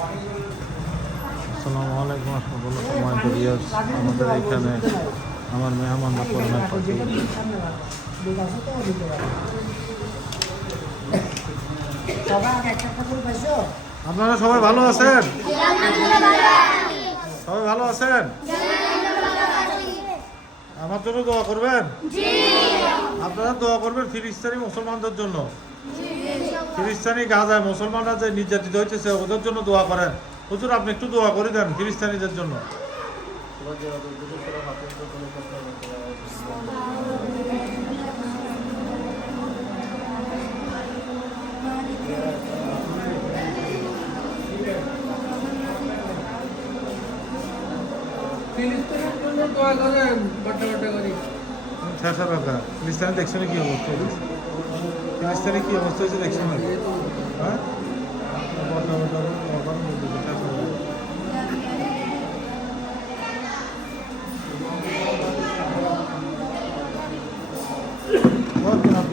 আসসালামু আলাইকুম রহমতুল্লাহ সম্মানিত ভিউয়ার্স, আমাদের এখানে আমার মেহমানরা করোনার পার্টি। আপনারা সবাই ভালো আছেন? সবাই ভালো আছেন? আমার জন্য দোয়া করবেন। আপনারা দোয়া করবেন ফিলিস্তিনি মুসলমানদের জন্য। ফিলিস্তিনি গাজায় মুসলমানরা যে নির্যাতিত হইতেছে ওদের জন্য দোয়া করেন। হুজুর আপনি একটু দোয়া করে দেন ফিলিস্তিনিদের জন্য। ফিলিস্তিনের জন্য দোয়া করেন, বাটা বাটা করি। শেষা কথা ফিলিস্তিনি দেখছেন কি অবস্থা হয়েছে? ফিলিস্তিনি কি অবস্থা হয়েছে দেখছেন? হ্যাঁ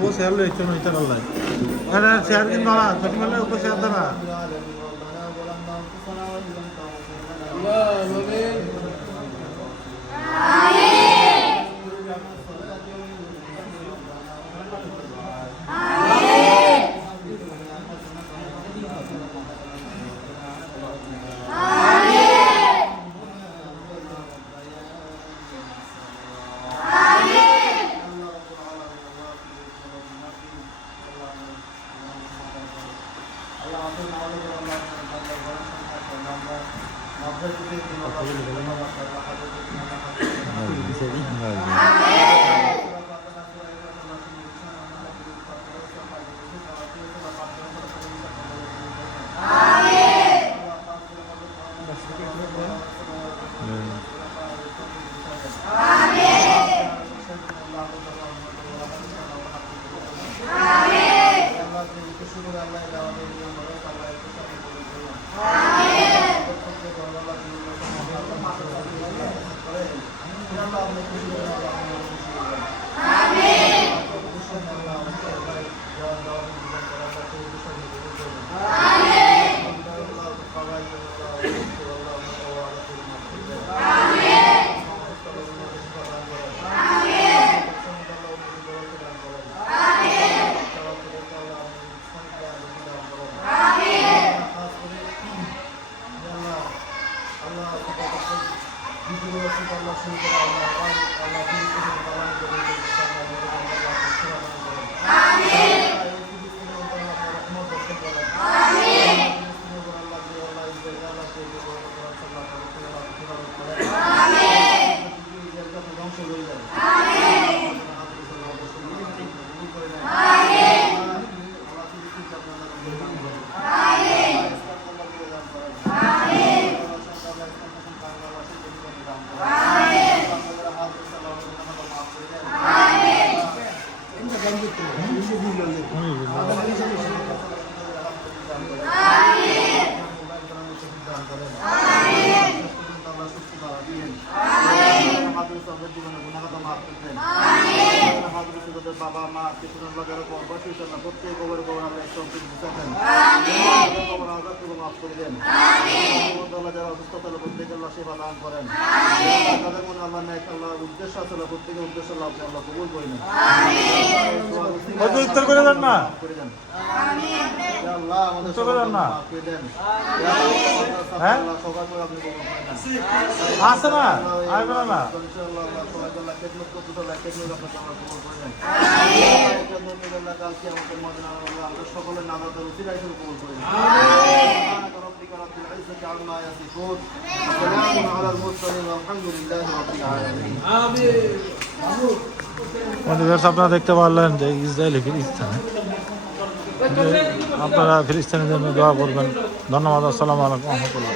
वो शहर ले चलो इधर अल्लाह अरे शहर की नाला तो मतलब ऊपर शहर था ना বাবা মা পিছনের লোকের উপর বসে প্রত্যেক খবর খবর আমরা সম্পৃক্ত বুঝাতেন খবর আজাদ এবং মাফ করে দেন যারা অসুস্থ তাহলে প্রত্যেকে আল্লাহ সেবা দান করেন তাদের মনে আল্লাহ নেক আল্লাহ উদ্দেশ্য আছে প্রত্যেকের উদ্দেশ্য আল্লাহ আপনি আল্লাহ কবুল করে নেন উত্তর করে দেন না করে দেন আল্লাহ আমাদের উত্তর করে দেন না মাফ করে দেন হ্যাঁ সবার করে আপনি কবুল করে নেন আছে না আসবে না ইনশাআল্লাহ আল্লাহ সবাই আল্লাহ খেদমত করতে আল্লাহ খেদমত আপনাকে আল্লাহ কবুল করে নেন আমরা সকলের নামাজের উচিরাই কবুল করে নেন ربك رب العزة عما يصفون وسلام على المرسلين والحمد لله رب العالمين আপনারা দেখতে পারলেন যে ইসরায়েলি ফিলিস্তিনে আপনারা ফিলিস্তিনের জন্য দোয়া করবেন। ধন্যবাদ। আসসালামু আলাইকুম রহমতুল্লাহ।